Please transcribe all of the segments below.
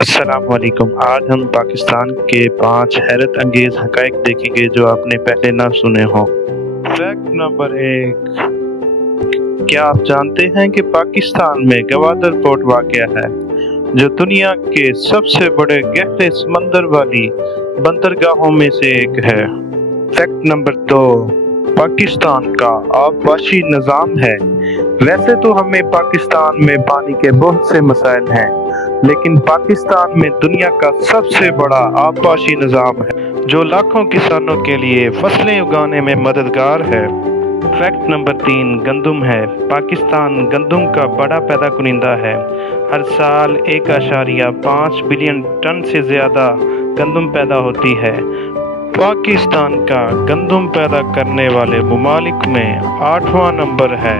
अस्सलाम वालेकुम। आज हम पाकिस्तान के 5 हैरत अंगेज हकाइक देखेंगे जो आपने पहले ना सुने हों। फैक्ट नंबर 1, क्या आप जानते हैं कि पाकिस्तान में गवादर पोर्ट वाक़या है जो दुनिया के सबसे बड़े गहरे समंदर वाली बंदरगाहों में से एक है। फैक्ट नंबर 2, पाकिस्तान का आबपाशी निज़ाम है। वैसे तो हमें पाकिस्तान में पानी के बहुत से मसाइल हैं, लेकिन पाकिस्तान में दुनिया का सबसे बड़ा आबपाशी निज़ाम है जो लाखों किसानों के लिए फसलें उगाने में मददगार है। फैक्ट नंबर 3, गंदम है। पाकिस्तान गंदम का बड़ा पैदा कुनिंदा है। हर साल 1.5 बिलियन टन से ज़्यादा गंदम पैदा होती है। पाकिस्तान का गंदम पैदा करने वाले ममालिक में 8वां नंबर है।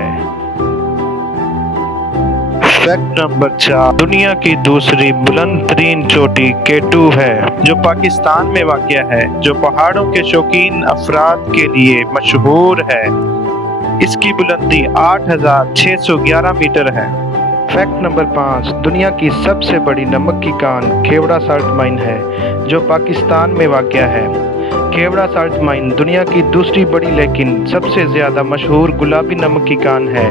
फैक्ट नंबर 4, दुनिया की दूसरी बुलंद तरीन चोटी K2 है जो पाकिस्तान में वाक़या है, जो पहाड़ों के शौकीन अफराद के लिए मशहूर है। इसकी बुलंदी 8,611 मीटर है। फैक्ट नंबर 5, दुनिया की सबसे बड़ी नमक की कान खेवड़ा साल्ट माइन है जो पाकिस्तान में वाक़या है। खेवड़ा साल्ट माइन दुनिया की दूसरी बड़ी लेकिन सबसे ज़्यादा मशहूर गुलाबी नमक की कान है।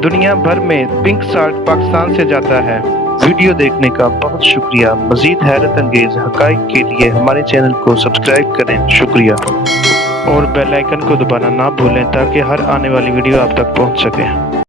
दुनिया भर में पिंक साल्ट पाकिस्तान से जाता है। वीडियो देखने का बहुत शुक्रिया। मज़ीद हैरत अंगेज हक़ाइक़ के लिए हमारे चैनल को सब्सक्राइब करें। शुक्रिया। और बेल आइकन को दबाना ना भूलें ताकि हर आने वाली वीडियो आप तक पहुंच सके।